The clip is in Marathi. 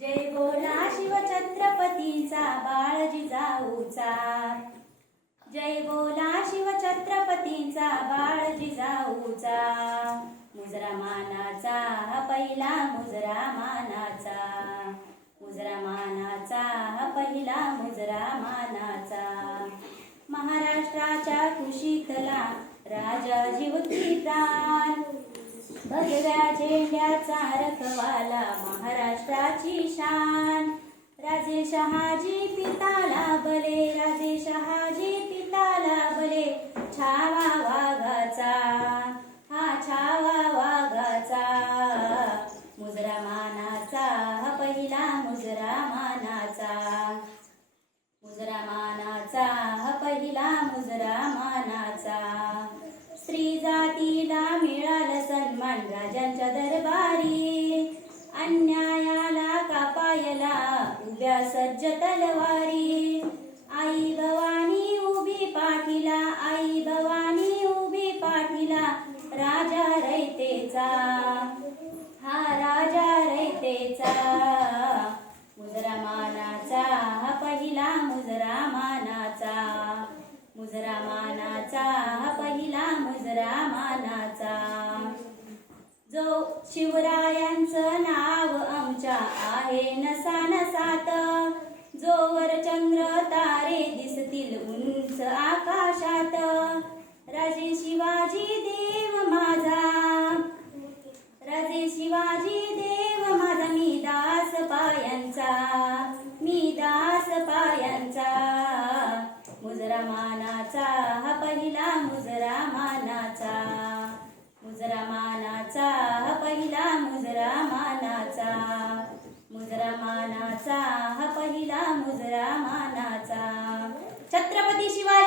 जय बोला शिवछत्रपतीचा बाळ जिजाऊचा। जय बोला शिवछत्रपतीचा बाळ जिजाऊचा। मुजरा मानाचा हा पहिला मुजरा मानाचा। मुजरा मानाचा हा पहिला मुजरा मानाचा। महाराष्ट्राच्या कुशीतला राजा जीवती प्राण। भगव्या झेंड्याचा रखवाला महाराष्ट्राची शान। राजे शहाजी पिताला बले, राजे शहाजी पिताला बले। छावा वाघाचा हा छावा वाघाचा। मुजरा मानाचा हा पहिला मुजरा मानाचा। मुजरा मानाचा हा पहिला मुजरा मानाचा। स्त्री जातीला मिळाला सन्मान राजांच्या दरबारी। अन्यायाला कापायला उभ्या सज्ज तलवारी। आई भवानी उभी पाठीला, आई भवानी उभी पाठीला। राजा रयतेचा हा राजा रयतेचा। मुजरा मानाचा हा पहिला मुजरा मानाचा। मुजरा मानाचा हा पहिला मुजरा मानाचा। जो शिवरायांचं नाव आमच्या आहे नसा नसात। जोवर चंद्र तारे दिसतील उंच आकाशात। राजे शिवाजी देव माझा, राजे शिवाजी देव माझा। मी दास पायांचा, मी दास पायांचा। मुजरा मानाचा हा पहिला मुजरा मानाचा। मुजरा मानाचा हा पहिला मुजरा मानाचा। मुजरा मानाचा हा पहिला मुजरा मानाचा। छत्रपती शिवाजी